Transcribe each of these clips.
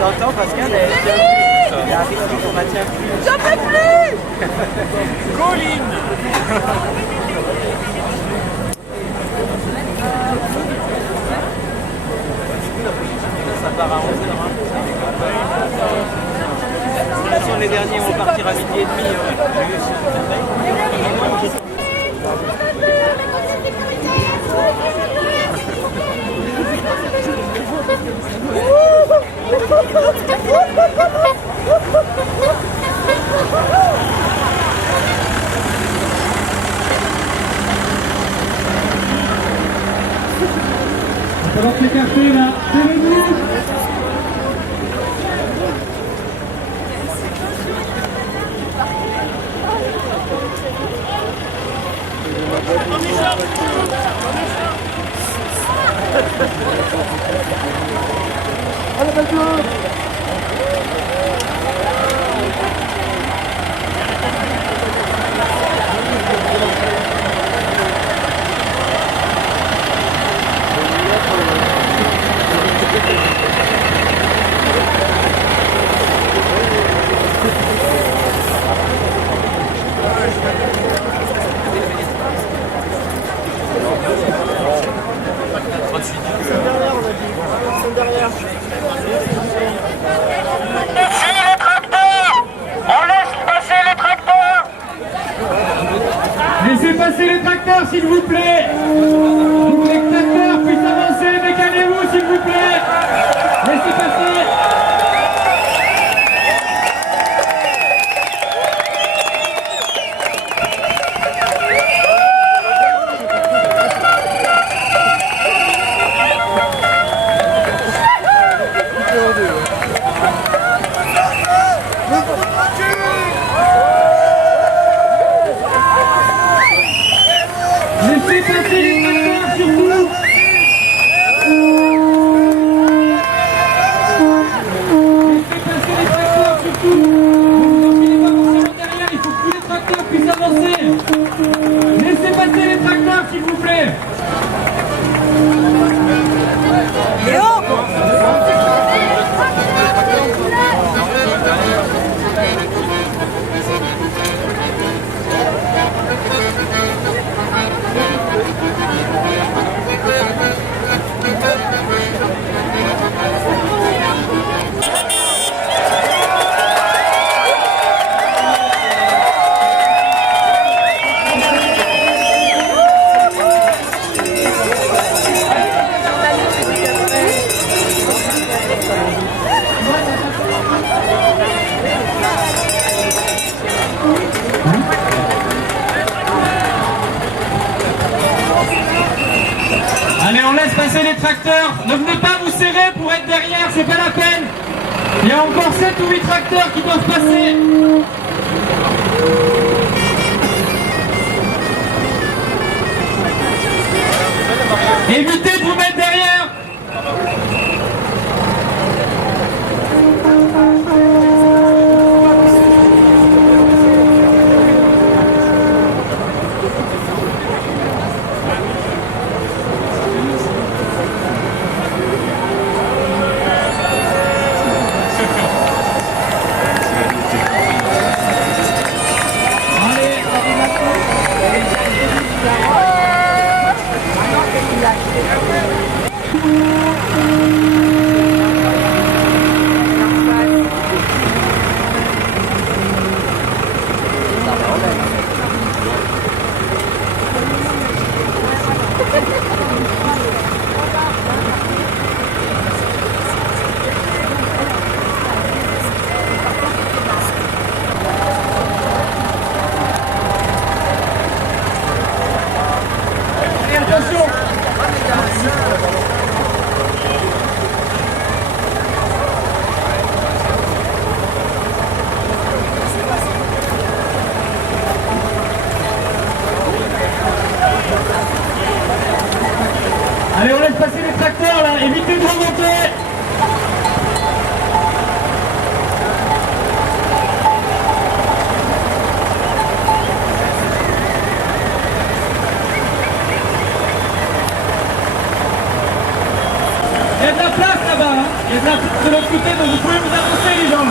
T'entends Pascal, elle arrive au maintien. J'en peux plus. Colline. Ça part à 11h. Là, sur les derniers, on va partir à 12h30. Ça va s'écarter là, serrez-vous. Allez, vas-y. Laissez passer les tracteurs, s'il vous plaît. Pour que les tracteurs puissent avancer, mais calmez-vous, s'il vous plaît. Laissez passer. Laissez passer les tracteurs, surtout. Laissez passer les tracteurs, surtout. Ne pas forcément derrière, il faut que tous les tracteurs puissent avancer. Laissez passer les tracteurs, s'il vous plaît. Léo. Allez, on laisse passer les tracteurs. Ne venez pas vous serrer pour être derrière, c'est pas la peine. Il y a encore 7 ou 8 tracteurs qui doivent passer. Évitez de vous mettre derrière. passe de l'autre côté, donc vous pouvez vous avancer les gens.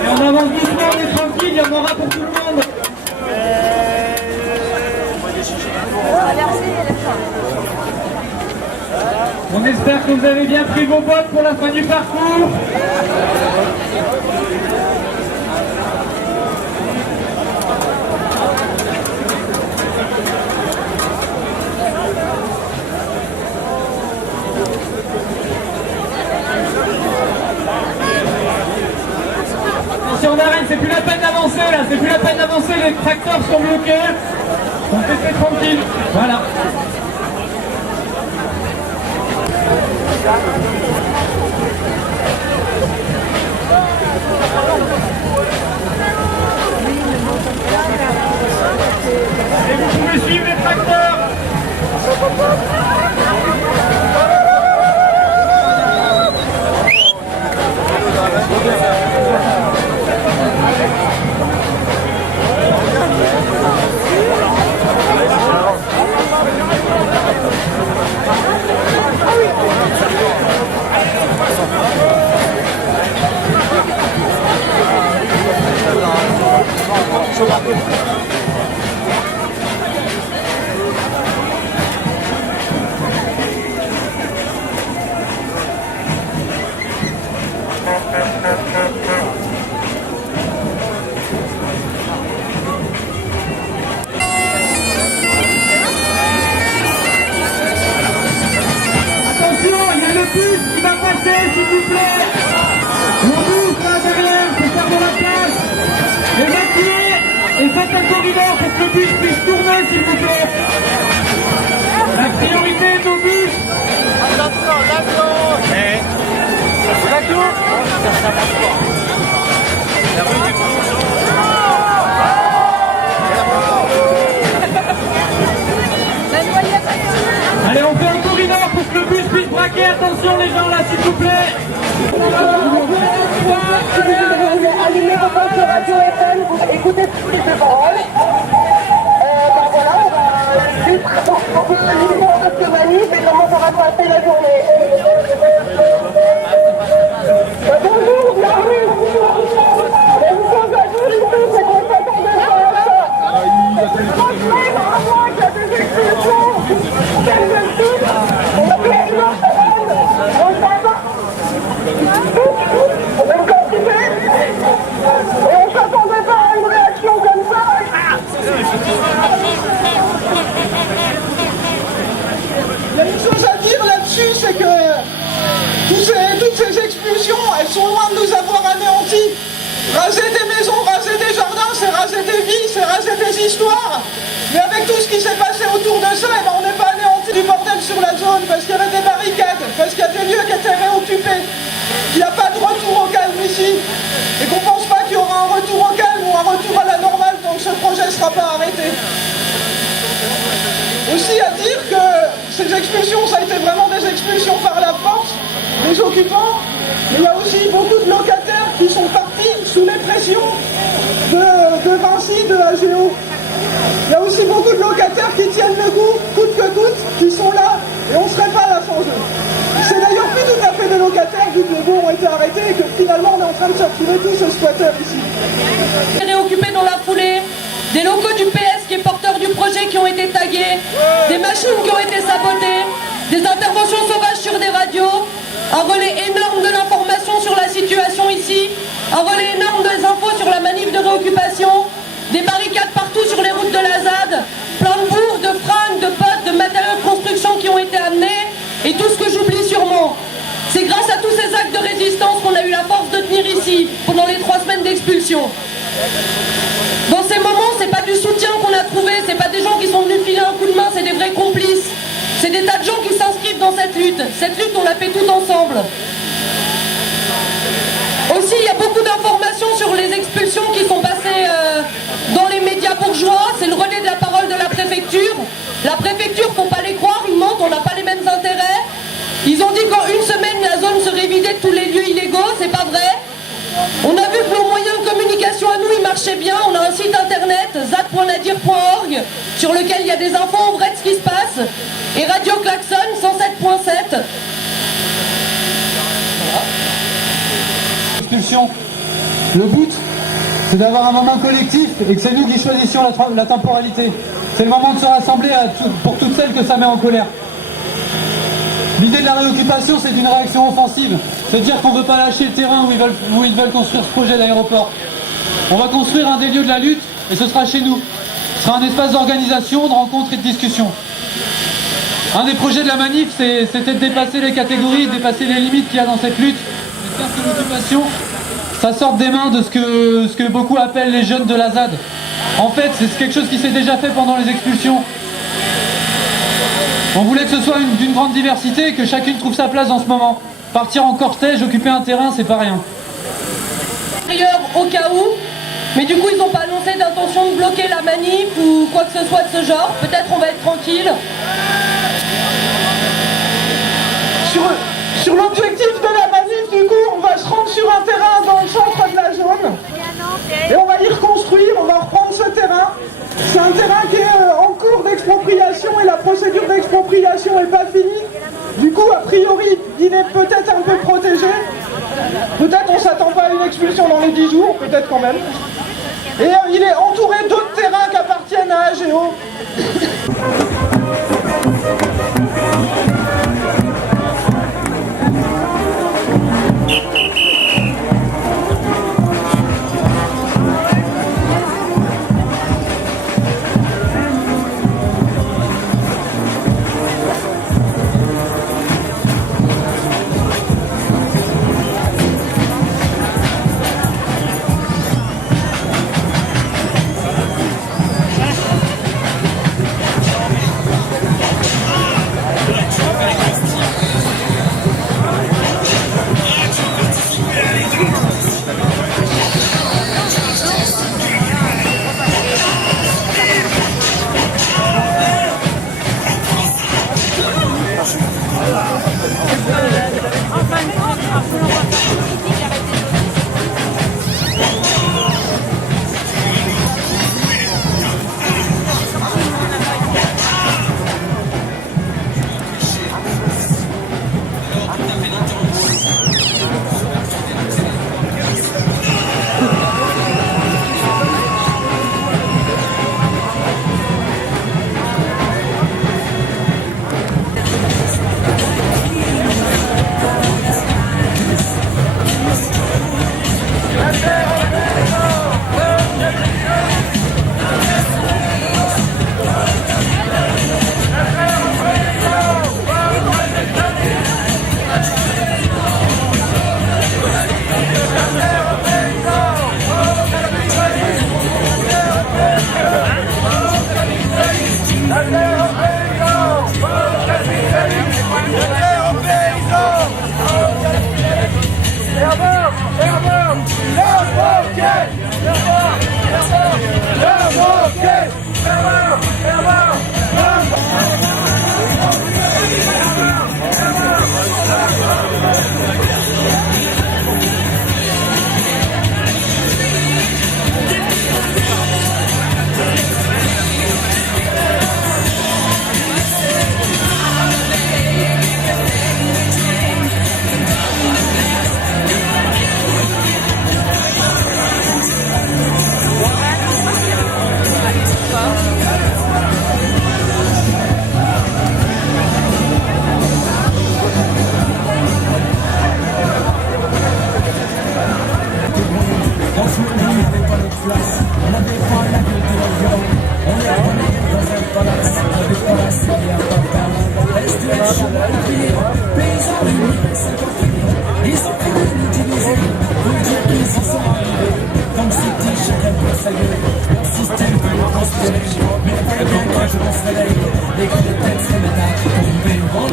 Et on avance doucement, on est tranquille, il y en aura pour tout le monde. On espère que vous avez bien pris vos bottes pour la fin du parcours. Attention, on arrête, c'est plus la peine d'avancer là, c'est plus la peine d'avancer, les tracteurs sont bloqués. Donc restez tranquille, voilà. Et vous pouvez suivre les tracteurs. Qui va passer, s'il vous plaît. On bouge là derrière pour faire de la place. Évacuez et faites un corridor pour que le bus puisse tourner, s'il vous plaît. La priorité est au bus. Attention, l'avion. L'avion. La rue du Allez, on fait un corridor pour que le bus puisse braquer. Attention les gens là, s'il vous plaît. Si vous allumez vos postes radio FM, vous écoutez toutes les paroles. Voilà, on va suivre un peu l'histoire de ce manif et comment ça va se passer la journée. Bonjour, bienvenue. zone, parce qu'il y avait des barricades, parce qu'il y a des lieux qui étaient réoccupés, qu'il n'y a pas de retour au calme ici, et qu'on ne pense pas qu'il y aura un retour au calme ou un retour à la normale tant que ce projet ne sera pas arrêté. Aussi à dire que ces expulsions, ça a été vraiment des expulsions par la force des occupants, mais il y a aussi beaucoup de locataires qui sont partis sous les pressions de Vinci, de AGO. Il y a aussi beaucoup de locataires qui tiennent le coup, coûte que coûte, qui sont là, et on ne serait pas là sans eux. C'est d'ailleurs plus tout à fait des locataires, vu que les baux ont été arrêtés et que finalement on est en train de se retrouver tous ce squatter ici. Réoccupés dans la foulée, des locaux du PS qui est porteur du projet qui ont été tagués, des machines qui ont été sabotées, des interventions sauvages sur des radios, un relais énorme de l'information sur la situation ici, un relais énorme des infos sur la manif de réoccupation, des barricades partout sur les routes de la ZAD, plein de bourres, de fringues, de potes, de matériaux de construction qui ont été amenés, et tout ce que j'oublie sûrement. C'est grâce à tous ces actes de résistance qu'on a eu la force de tenir ici pendant les 3 semaines d'expulsion. Dans ces moments, c'est pas du soutien qu'on a trouvé, c'est pas des gens qui sont venus filer un coup de main, c'est des vrais complices. C'est des tas de gens qui s'inscrivent dans cette lutte. Cette lutte, on la fait tout ensemble. Aussi, il y a beaucoup d'informations sur les expulsions qui sont passées dans les médias bourgeois. C'est le relais de la parole de la préfecture. La préfecture, faut pas les croire, ils mentent, on n'a pas les mêmes intérêts. Ils ont dit qu'en une semaine, la zone serait vidée de tous les lieux illégaux, c'est pas vrai. On a vu que nos moyens de communication à nous, ils marchaient bien. On a un site internet, zad.nadir.org, sur lequel il y a des infos en vrai de ce qui se passe. Et Radio Klaxon 107.7. Expulsion. Le but, c'est d'avoir un moment collectif et que c'est nous qui choisissions la temporalité. C'est le moment de se rassembler pour toutes celles que ça met en colère. L'idée de la réoccupation, c'est une réaction offensive. C'est-à-dire qu'on ne veut pas lâcher le terrain où ils veulent construire ce projet d'aéroport. On va construire un des lieux de la lutte et ce sera chez nous. Ce sera un espace d'organisation, de rencontres et de discussion. Un des projets de la manif, c'était de dépasser les catégories, de dépasser les limites qu'il y a dans cette lutte. Et de faire que l'occupation, ça sorte des mains de ce que beaucoup appellent les jeunes de la ZAD. En fait, c'est quelque chose qui s'est déjà fait pendant les expulsions. On voulait que ce soit d'une grande diversité et que chacune trouve sa place dans ce moment. Partir en cortège, occuper un terrain, c'est pas rien. Au cas où, mais du coup ils n'ont pas annoncé d'intention de bloquer la manif ou quoi que ce soit de ce genre. Peut-être on va être tranquille. Sur l'objectif de la manif, du coup, on va se rendre sur un terrain dans le centre de la zone et on va y reconstruire, on va reprendre ce terrain. C'est un terrain qui est en cours d'expropriation et la procédure d'expropriation n'est pas finie. Du coup, a priori, il est peut-être un peu protégé. Peut-être on ne s'attend pas à une expulsion dans les 10 jours, peut-être quand même. Et il est entouré d'autres terrains qui appartiennent à AGO. Les grandes têtes se mettent à tomber.